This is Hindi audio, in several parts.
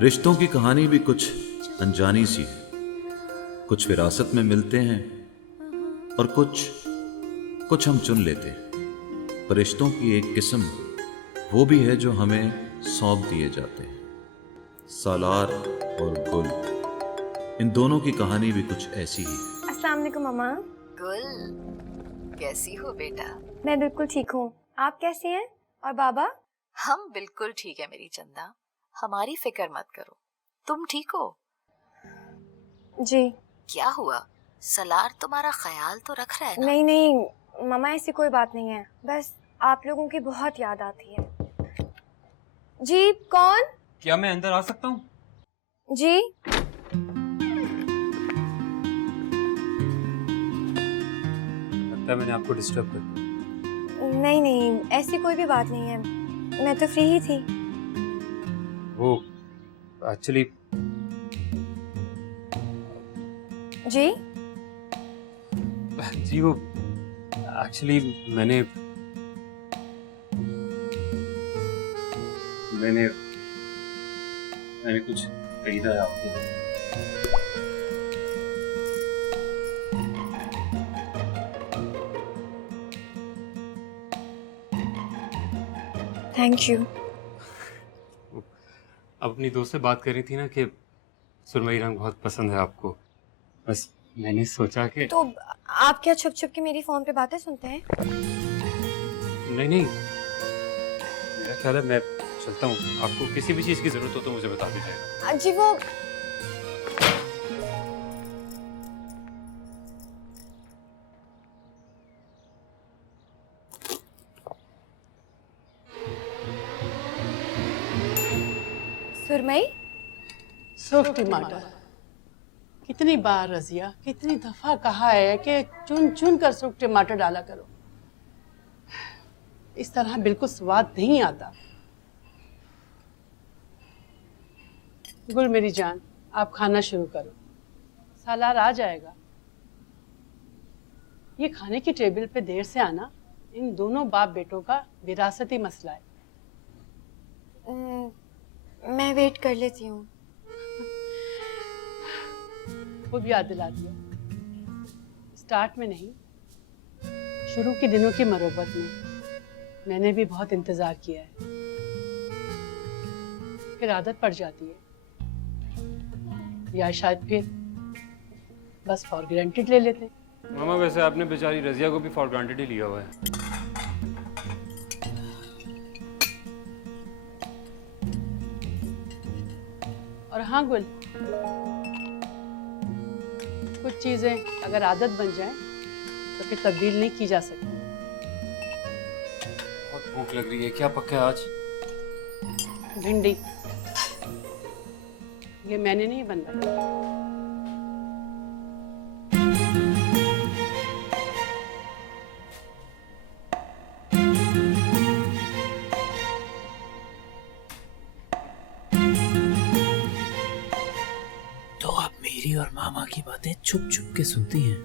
रिश्तों की कहानी भी कुछ अनजानी सी है। कुछ विरासत में मिलते हैं और कुछ हम चुन लेते हैं। पर रिश्तों की एक किस्म वो भी है जो हमें सौंप दिए जाते हैं। सालार और गुल, इन दोनों की कहानी भी कुछ ऐसी ही है। अस्सलाम वालेकुम मम्मा। गुल, कैसी हो बेटा? मैं बिल्कुल ठीक हूँ, आप कैसी हैं? और बाबा? हम बिल्कुल ठीक है मेरी चंदा, हमारी फिक्र मत करो। तुम ठीक हो? जी। क्या हुआ? सलार तुम्हारा ख्याल तो रख रहा है ना? नहीं नहीं मम्मा, ऐसी कोई बात नहीं है, बस आप लोगों की बहुत याद आती है। जी कौन? क्या मैं अंदर आ सकता हूँ? जी लगता है मैंने आपको डिस्टर्ब कर दिया। नहीं नहीं, ऐसी कोई भी बात नहीं है, मैं तो फ्री ही थी। वो एक्चुअली जी जी वो एक्चुअली मैंने कुछ खरीदा है आपके लिए। Thank you. अब अपनी दोस्त से बात कर रही थी ना कि सुरमई रंग बहुत पसंद है आपको, बस मैंने सोचा कि तो आप क्या छुप छुप के मेरी फोन पे बातें सुनते हैं? नहीं, मेरा ख्याल है मैं चलता हूँ। आपको किसी भी चीज़ की ज़रूरत हो तो मुझे बता दीजिएगा। जी वो सुरमई? सूख टमाटर। कितनी बार रजिया, कितनी दफा कहा है कि चुन चुन कर सूख टमाटर डाला करो, इस तरह बिल्कुल स्वाद नहीं आता। गुल मेरी जान, आप खाना शुरू करो, सालार आ जाएगा। ये खाने की टेबल पे देर से आना इन दोनों बाप बेटों का विरासती मसला है। मैं वेट कर लेती हूँ। खूब याद दिला दिया। स्टार्ट में नहीं, शुरू के दिनों की मरोबत में मैंने भी बहुत इंतजार किया है, फिर आदत पड़ जाती है या शायद फिर बस फॉर ग्रांटेड ले लेते हैं। मामा वैसे आपने बेचारी रजिया को भी फॉर ग्रांटेड ही लिया हुआ है। और हाँ गुल, कुछ चीजें अगर आदत बन जाए तो फिर तब्दील नहीं की जा सकती। बहुत भूख लग रही है, क्या पक्का है आज? भिंडी, ये मैंने नहीं बनवाई। तो आप मेरी और मामा की बातें छुप छुप के सुनती हैं।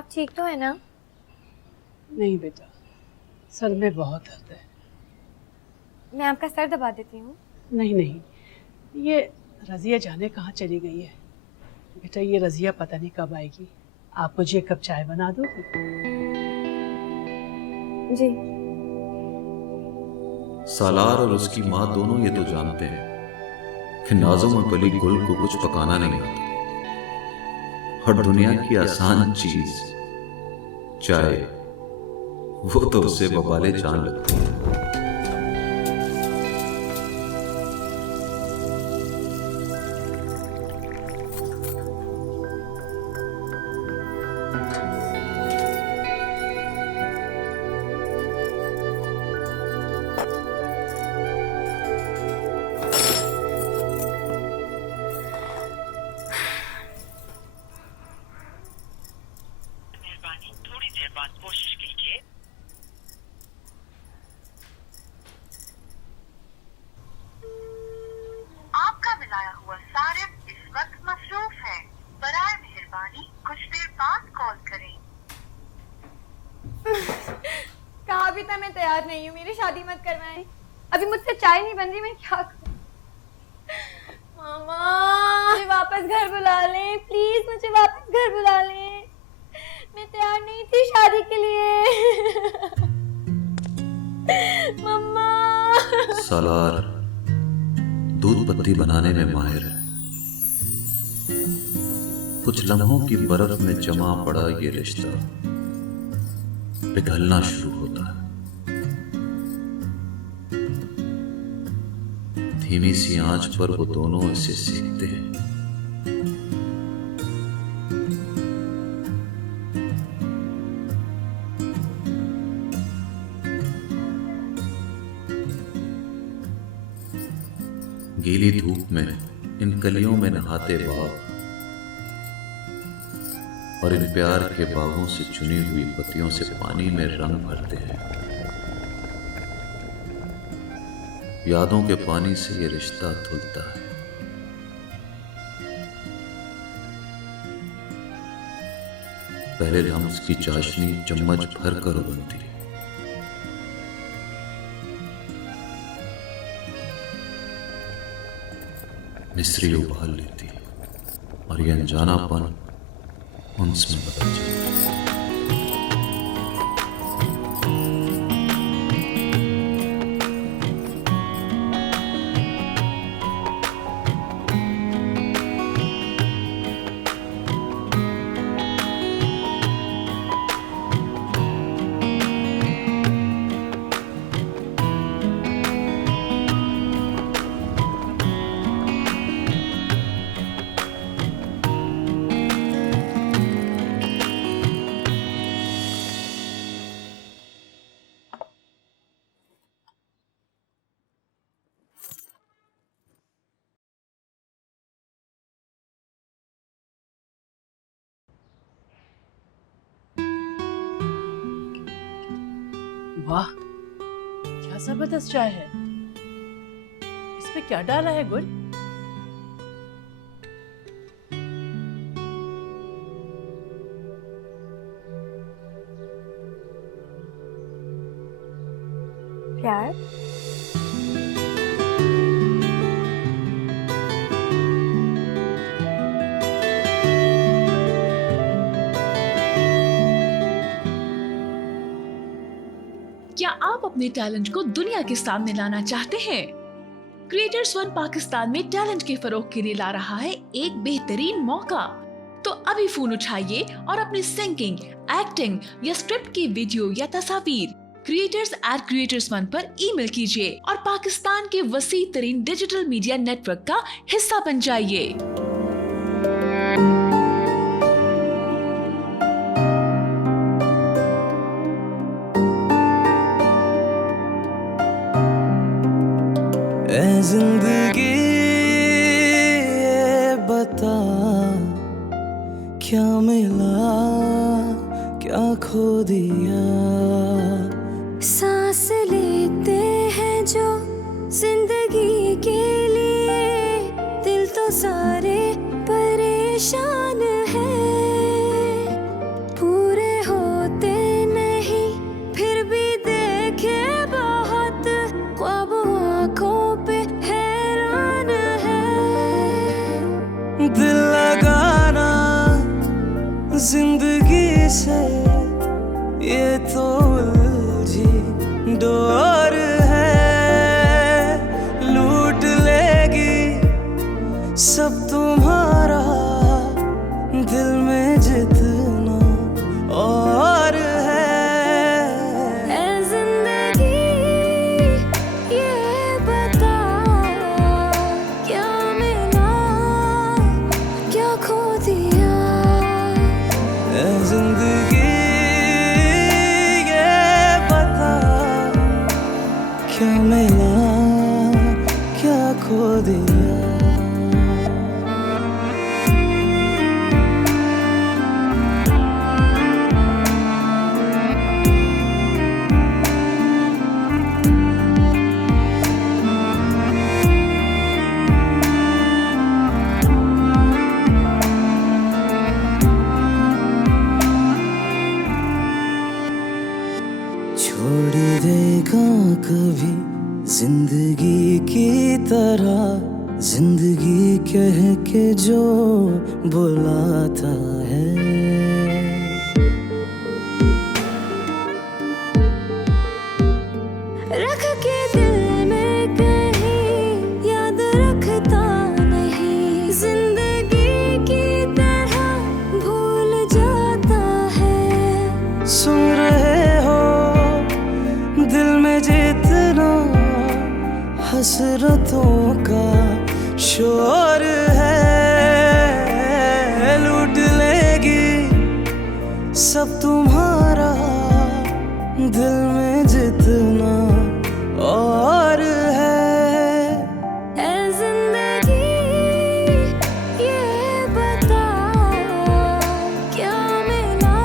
आप ठीक तो है ना? नहीं बेटा, सर में बहुत दर्द है। मैं आपका सर दबा देती हूँ। नहीं नहीं, ये रज़िया जाने कहाँ चली गई है। बेटा ये रज़िया पता नहीं कब आएगी। आप मुझे एक कप चाय बना दोगे? जी। सालार और उसकी माँ दोनों ये तो जानते हैं कि नाज़ों में पली गुल को कुछ पकाना नहीं आता, और दुनिया की आसान चीज चाय वो तो उससे बवाले जान लगती है। थोड़ी देर बाद कोशिश कीजिए। आपका मिलाया हुआ सारिफ इस वक्त मसरूफ है। बराए मेहरबानी कुछ देर बाद कॉल करें। कहा भी था मैं तैयार नहीं हूँ, मेरी शादी मत करवाएं। अभी मुझसे चाय नहीं बन रही, मैं क्या करूँ? मामा मुझे वापस घर बुला लें, प्लीज मुझे वापस घर बुला लें। मैं तैयार नहीं थी शादी के लिए। मम्मा। सालार दूध पत्ती बनाने में माहिर है। कुछ लम्हों की बर्फ में जमा पड़ा ये रिश्ता पिघलना शुरू होता है। धीमी सी आंच पर वो दोनों इसे सीखते हैं। गीली धूप में इन कलियों में नहाते बाग और इन प्यार के बागों से चुनी हुई पत्तियों से पानी में रंग भरते हैं। यादों के पानी से ये रिश्ता धुलता है। पहले लम्स की चाशनी चम्मच भर कर उबलती, मिस्री उबाल लेती और ये अनजानापन उनसे बदल जाता। वाह, क्या जबरदस्त चाय है। इसमें क्या डाला है गुल? प्यार। क्या आप अपने टैलेंट को दुनिया के सामने लाना चाहते हैं? क्रिएटर्स वन पाकिस्तान में टैलेंट के फरोग के लिए ला रहा है एक बेहतरीन मौका। तो अभी फोन उठाइए और अपनी सिंगिंग, एक्टिंग या स्क्रिप्ट की वीडियो या तस्वीर creators@creators1 पर ईमेल कीजिए और पाकिस्तान के वसी तरीन डिजिटल मीडिया नेटवर्क का हिस्सा बन जाइए। ऐ जिंदगी ये बता, क्या मिला क्या खो दिया। सांस लेते हैं जो जिंदगी के लिए, दिल तो सारे परेशान है। पूरा सब तुम्हारा दिल में जितना और है। ऐ जिंदगी ये बता, क्या मिला क्या खो दिया। ऐ जिंदगी ये बता, क्या मिला क्या खो दिया। छोड़ देगा कभी जिंदगी की तरह, जिंदगी कह के जो बुलाता है। रख के दिल में कहीं याद रखता नहीं, जिंदगी की तरह भूल जाता है। सुन रहे हो दिल में जितना हसरतों का शोर है, लूट लेगी सब तुम्हारा दिल में जितना और है। ऐ जिंदगी ये बता, क्या मिला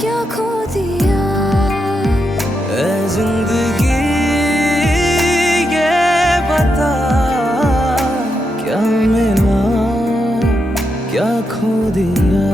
क्या खो दिया। ऐ जिंदगी ये बता, क्या मिला क्या खो दिया।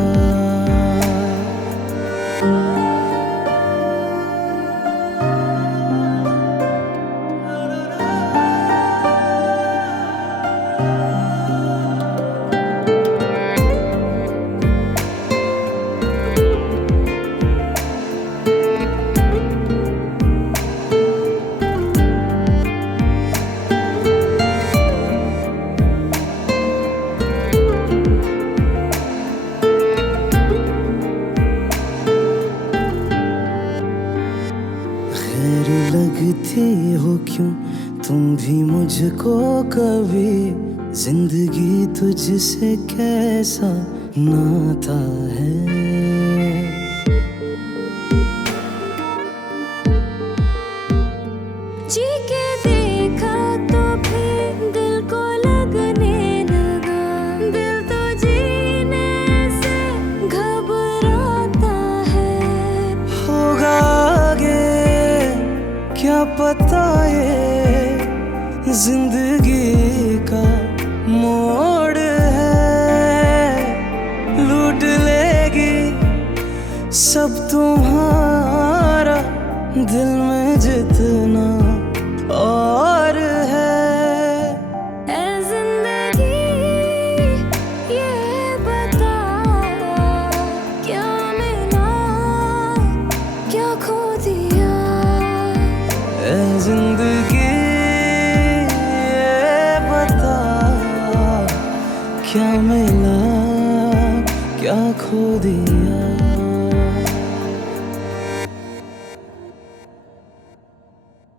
खैर लगती हो क्यों तुम भी मुझको कभी, जिंदगी तुझसे कैसा नाता है। जी के देखा तो फिर दिल को लगने लगा, दिल तो जीने से घबराता है। होगा आगे क्या पता ये जिंदगी का मोड़ है, लूट लेगी सब तुम्हारा दिल में जितना और है। ऐ जिंदगी ये बता, क्या मिला क्या खो दिया। ऐ जिंदगी ये बता, क्या मिला क्या खो दिया।